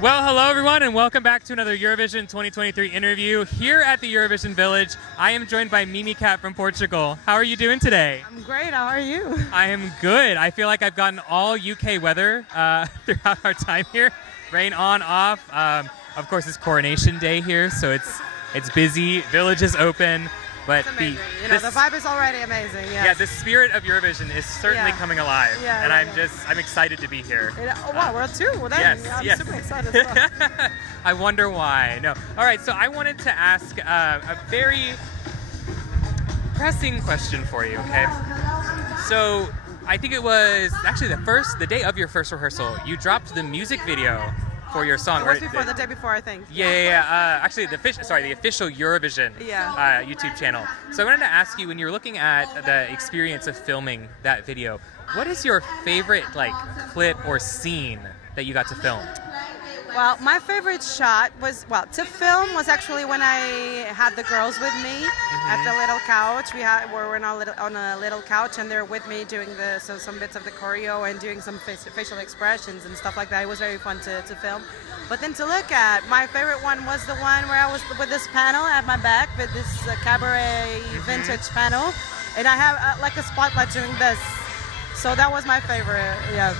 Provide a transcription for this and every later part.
Well, hello everyone, and welcome back to another Eurovision 2023 interview here at the Eurovision Village. I am joined by Mimicat from Portugal. How are you doing today? I'm great. How are you? I am good. I feel like I've gotten all UK weather throughout our time here. Rain on, off. Of course, it's Coronation Day here, so it's busy. Village is open. But it's amazing. The vibe is already amazing. Yes. Yeah, the spirit of Eurovision is certainly coming alive, and I'm excited to be here. Oh wow, we're too. Well, then, I'm super excited as well. I wonder why. No. All right, so I wanted to ask a very pressing question for you. Okay. So I think it was actually the day of your first rehearsal. You dropped the music video for your song. It was the day before, I think. Yeah. Actually, the official Eurovision YouTube channel. So I wanted to ask you, when you're looking at the experience of filming that video, what is your favorite clip or scene that you got to film? Well, my favorite shot to film was actually when I had the girls with me at the little couch. We were on a little couch, and they're with me doing some bits of the choreo and doing some facial expressions and stuff like that. It was very fun to film. But then to look at, my favorite one was the one where I was with this panel at my back, with this cabaret vintage panel, and I have a spotlight doing this. So that was my favorite. Yeah.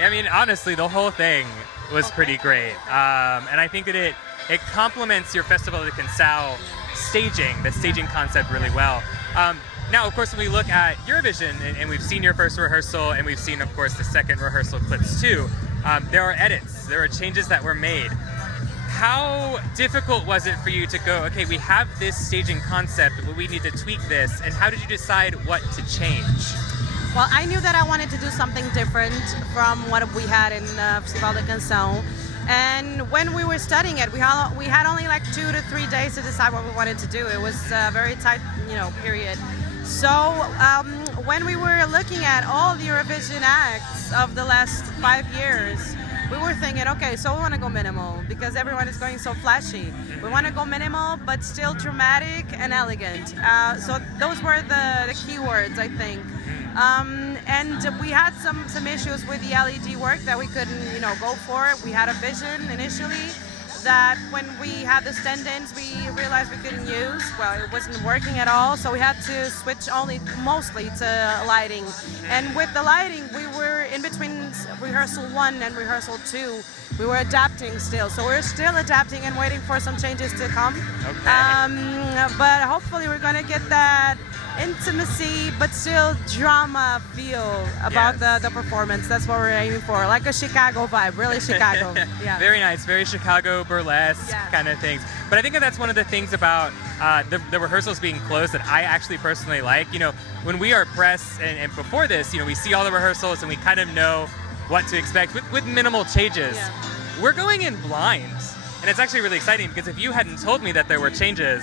I mean, honestly, the whole thing was pretty great, and I think that it complements your Festival de Canção the staging concept really well. Now, of course, when we look at Eurovision, and we've seen your first rehearsal, and we've seen, of course, the second rehearsal clips too, there are edits, there are changes that were made. How difficult was it for you to go, okay, we have this staging concept, but we need to tweak this, and how did you decide what to change? Well, I knew that I wanted to do something different from what we had in Festival de Canção. And when we were studying it, we had only 2 to 3 days to decide what we wanted to do. It was a very tight, period. So when we were looking at all the Eurovision acts of the last 5 years, we were thinking, okay, so we want to go minimal because everyone is going so flashy. We want to go minimal, but still dramatic and elegant. So those were the key words, I think. And we had some issues with the LED work that we couldn't, go for. We had a vision initially that when we had the stand-ins, we realized we couldn't use. Well, it wasn't working at all, so we had to switch mostly to lighting. And with the lighting, we were in between rehearsal 1 and rehearsal 2. We were adapting still, so we're still adapting and waiting for some changes to come. Okay. But hopefully we're going to get that intimacy but still drama feel about the performance. That's what we're aiming for, like a Chicago vibe, really Chicago. Yeah. Very nice, very Chicago burlesque kind of things. But I think that's one of the things about the rehearsals being closed that I actually personally like. When we are press and before this, we see all the rehearsals and we kind of know what to expect with minimal changes. Yeah. We're going in blind, and it's actually really exciting because if you hadn't told me that there were changes,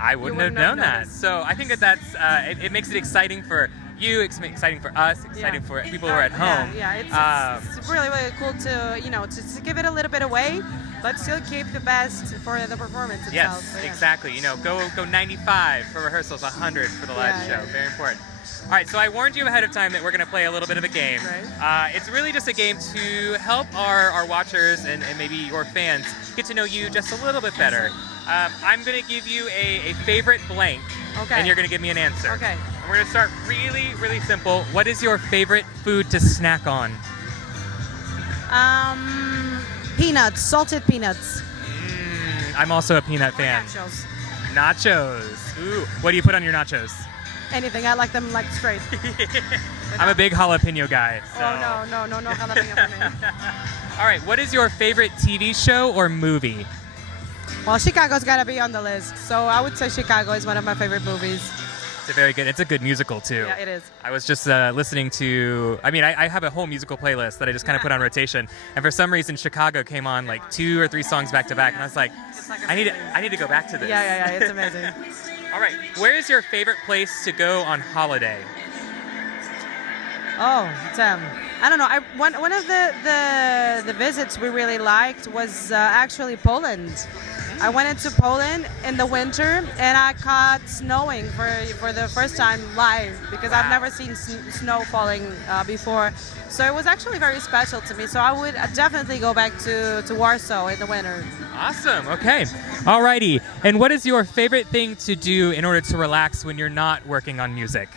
I wouldn't have known that. So I think that's it makes it exciting for you, exciting for us, exciting for people who are at home. Yeah, it's really, really cool to to give it a little bit away, but still keep the best for the performance itself. Yes, so, exactly. Go 95 for rehearsals, 100 for the live show. Very important. All right, so I warned you ahead of time that we're going to play a little bit of a game. Right. It's really just a game to help our watchers and maybe your fans get to know you just a little bit better. I'm going to give you a favorite blank, and you're going to give me an answer. Okay. And we're going to start really, really simple. What is your favorite food to snack on? Peanuts, salted peanuts. I'm also a peanut fan. Nachos. Nachos. Ooh, what do you put on your nachos? Anything. I like them straight. I'm a big jalapeno guy. So. Oh, no jalapeno for me. All right, what is your favorite TV show or movie? Well, Chicago's got to be on the list. So I would say Chicago is one of my favorite movies. It's a good musical too. Yeah, it is. I was just listening to, I have a whole musical playlist that I just kind of put on rotation. And for some reason, Chicago came on 2 or 3 songs back to back. And I was like, I need to go back to this. Yeah, it's amazing. All right, where is your favorite place to go on holiday? Oh, damn. I don't know. One of the visits we really liked was actually Poland. I went into Poland in the winter and I caught snowing for the first time live because I've never seen snow falling before. So it was actually very special to me. So I would definitely go back to Warsaw in the winter. Awesome. Okay. Alrighty. And what is your favorite thing to do in order to relax when you're not working on music?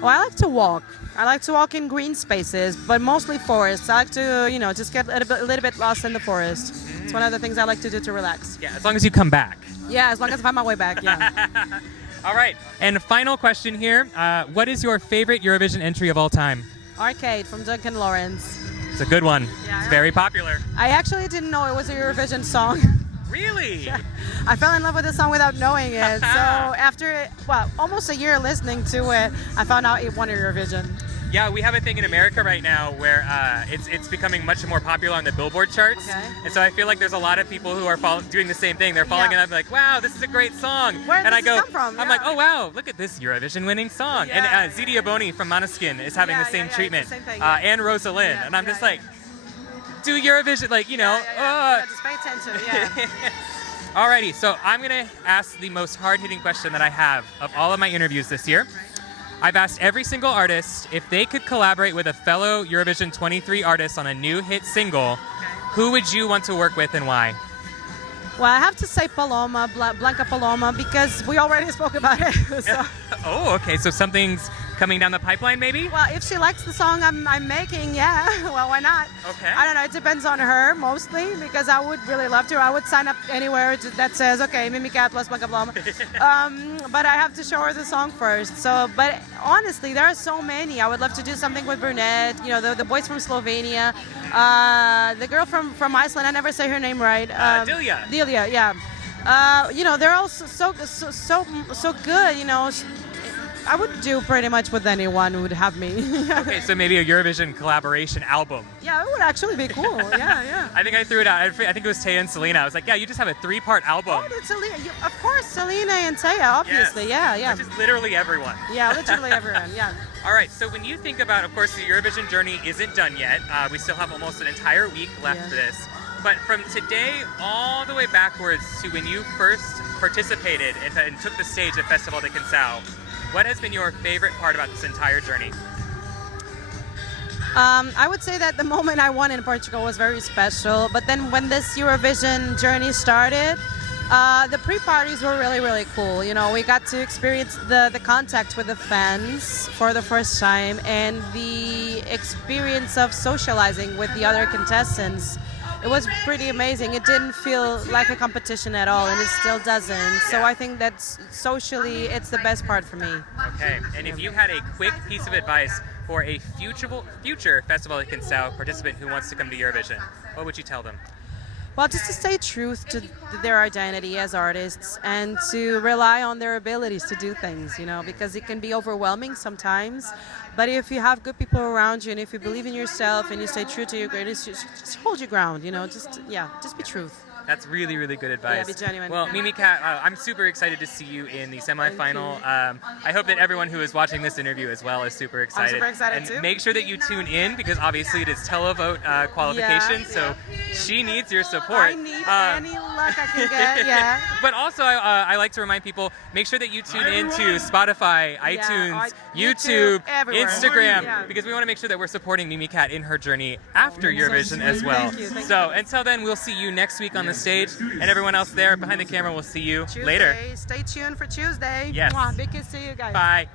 Well, I like to walk. I like to walk in green spaces, but mostly forests. I like to, just get a little bit lost in the forest. It's one of the things I like to do to relax. Yeah, as long as you come back. Yeah, as long as I find my way back, yeah. All right. And final question here. What is your favorite Eurovision entry of all time? Arcade from Duncan Lawrence. It's a good one. Yeah, it's very popular. I actually didn't know it was a Eurovision song. Really? I fell in love with the song without knowing it. So after, almost a year listening to it, I found out it won Eurovision. Yeah, we have a thing in America right now where it's becoming much more popular on the Billboard charts. Okay. And so I feel like there's a lot of people who are doing the same thing. They're following it up like, wow, this is a great song. Where and does it come from? I'm like, oh, wow, look at this Eurovision winning song. Yeah, and Zidi Aboni from Måneskin is having the same treatment. It's the same thing, and Rosalind. And I'm just like, do Eurovision, like, just pay attention, yeah. Alrighty, so I'm going to ask the most hard-hitting question that I have of all of my interviews this year. I've asked every single artist if they could collaborate with a fellow Eurovision 23 artist on a new hit single, who would you want to work with and why? Well, I have to say Paloma, Blanca Paloma, because we already spoke about it. So. Oh, okay, so something's coming down the pipeline maybe? Well, if she likes the song I'm making, yeah, well, why not? Okay. I don't know, it depends on her mostly, because I would really love to. I would sign up anywhere that says, okay, Mimicat plus Blanca Paloma. But I have to show her the song first. So, but honestly, there are so many. I would love to do something with Brunette, the boys from Slovenia, the girl from Iceland, I never say her name right. Delia. Delia, yeah. They're all so good, I would do pretty much with anyone who would have me. Okay, so maybe a Eurovision collaboration album. Yeah, it would actually be cool. Yeah. I think I threw it out. I think it was Taya and Selena. I was like, yeah, you just have a 3-part album. Oh, it's Selena. Of course, Selena and Taya, obviously. Yes. Yeah. Which is literally everyone. Yeah, literally everyone. Yeah. All right, so when you think about, of course, the Eurovision journey isn't done yet. We still have almost an entire week left for this. But from today all the way backwards to when you first participated and took the stage at Festival de Canção, what has been your favorite part about this entire journey? I would say that the moment I won in Portugal was very special. But then when this Eurovision journey started, the pre-parties were really, really cool. We got to experience the contact with the fans for the first time and the experience of socializing with the other contestants. It was pretty amazing. It didn't feel like a competition at all, and it still doesn't. So I think that socially, it's the best part for me. Okay, and if you had a quick piece of advice for a future Festival de Canção participant who wants to come to Eurovision, what would you tell them? Well, just to stay true to their identity as artists and to rely on their abilities to do things, because it can be overwhelming sometimes. But if you have good people around you and if you believe in yourself and you stay true to your greatest, just hold your ground, just be truth. That's really, really good advice. Yeah, be genuine. Well, Mimicat, I'm super excited to see you in the semifinal. I hope that everyone who is watching this interview as well is super excited. I'm super excited and too. Make sure that you tune in because obviously it is televote qualification, so she needs your support. I need any luck I can get, yeah. But also, I like to remind people, make sure that you tune in to Spotify, iTunes, YouTube, everywhere. Instagram, because we want to make sure that we're supporting Mimicat in her journey after Eurovision as well. Thank you. So until then, we'll see you next week on the stage, and everyone else there behind the camera will see you Tuesday. later. Stay tuned for Tuesday. Yes. Big kiss to you guys. Bye.